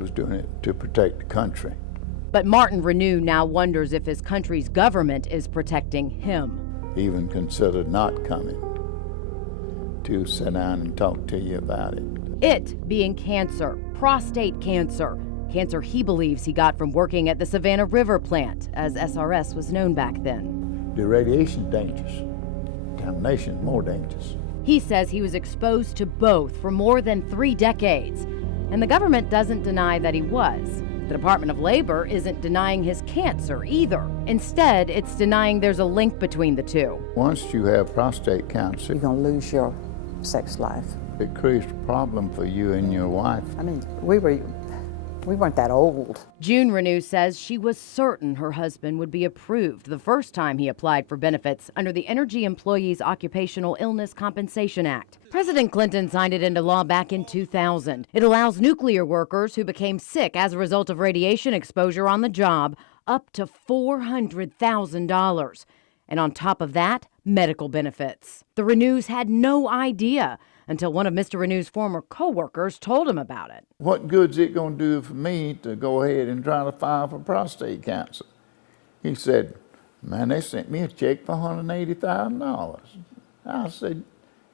was doing it to protect the country. But Martin Renew now wonders if his country's government is protecting him. Even considered not coming to sit down and talk to you about it. It being cancer, prostate cancer. Cancer he believes he got from working at the Savannah River plant, as SRS was known back then. The radiation dangerous. Contamination more dangerous. He says he was exposed to both for more than 3 decades, and the government doesn't deny that he was. The Department of Labor isn't denying his cancer either. Instead, it's denying there's a link between the two. Once you have prostate cancer, You're gonna lose your sex life. it creates a problem for you and your wife. I mean, we weren't that old. June Renew says she was certain her husband would be approved the first time he applied for benefits under the Energy Employees Occupational Illness Compensation Act. President Clinton signed it into law back in 2000. It allows nuclear workers who became sick as a result of radiation exposure on the job up to $400,000. And on top of that, medical benefits. The Renews had no idea until one of Mr. Renew's former co-workers told him about it. What good's it going to do for me to go ahead and try to file for prostate cancer? He said, man, they sent me a check for $180,000. I said,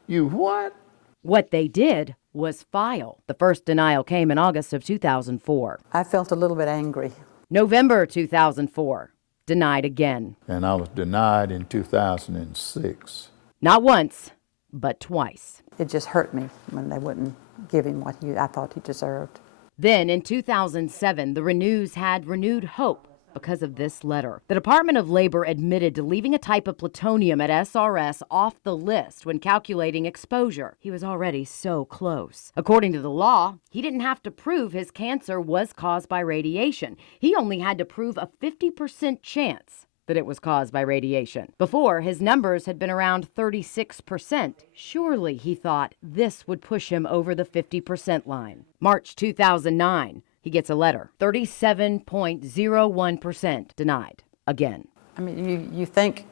you what? What they did was file. The first denial came in August of 2004. I felt a little bit angry. November 2004, denied again. And I was denied in 2006. Not once, but twice. It just hurt me when they wouldn't give him what I thought he deserved. Then in 2007, the Renews had renewed hope because of this letter. The Department of Labor admitted to leaving a type of plutonium at SRS off the list when calculating exposure. He was already so close. According to the law, he didn't have to prove his cancer was caused by radiation. He only had to prove a 50% chance that it was caused by radiation. Before, his numbers had been around 36%. Surely, he thought, this would push him over the 50% line. March 2009, he gets a letter. 37.01% denied. Again. I mean, you think,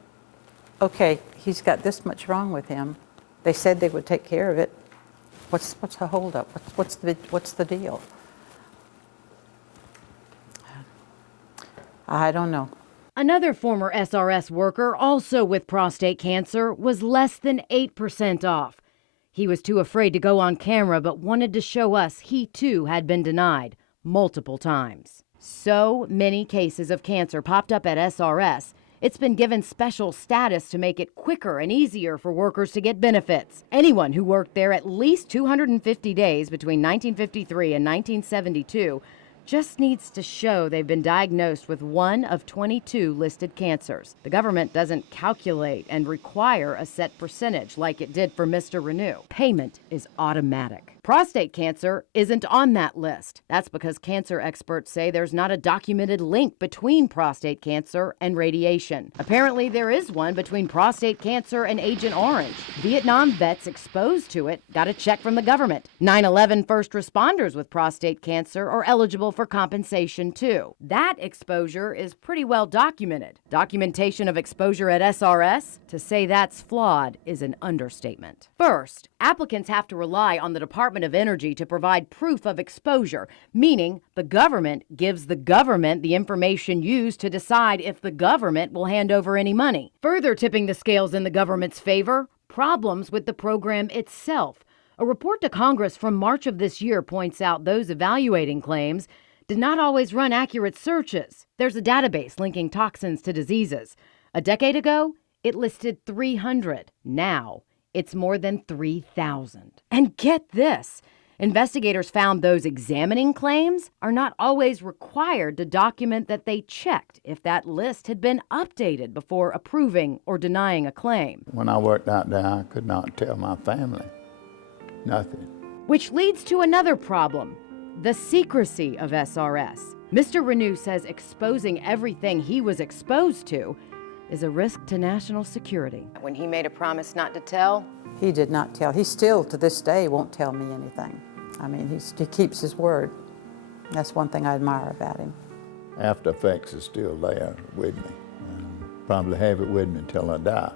okay, he's got this much wrong with him. They said they would take care of it. What's the holdup? What's the deal? I don't know. Another former SRS worker, also with prostate cancer, was less than 8% off. He was too afraid to go on camera, but wanted to show us he too had been denied multiple times. So many cases of cancer popped up at SRS. It's been given special status to make it quicker and easier for workers to get benefits. Anyone who worked there at least 250 days between 1953 and 1972 just needs to show they've been diagnosed with one of 22 listed cancers. The government doesn't calculate and require a set percentage like it did for Mr. Renew. Payment is automatic. Prostate cancer isn't on that list. That's because cancer experts say there's not a documented link between prostate cancer and radiation. Apparently, there is one between prostate cancer and Agent Orange. Vietnam vets exposed to it got a check from the government. 9/11 first responders with prostate cancer are eligible for compensation too. That exposure is pretty well documented. Documentation of exposure at SRS, to say that's flawed is an understatement. First, applicants have to rely on the Department of Energy to provide proof of exposure, meaning the government gives the government the information used to decide if the government will hand over any money. Further tipping the scales in the government's favor, problems with the program itself. A report to Congress from March of this year points out those evaluating claims did not always run accurate searches. There's a database linking toxins to diseases. A decade ago, it listed 300. Now, it's more than 3,000. And get this, investigators found those examining claims are not always required to document that they checked if that list had been updated before approving or denying a claim. When I worked out there, I could not tell my family nothing. Which leads to another problem, the secrecy of SRS. Mr. Renew says exposing everything he was exposed to is a risk to national security. When he made a promise not to tell, He did not tell. He still, to this day, won't tell me anything. I mean, he keeps his word. That's one thing I admire about him. After Effects is still there with me. Probably have it with me until I die.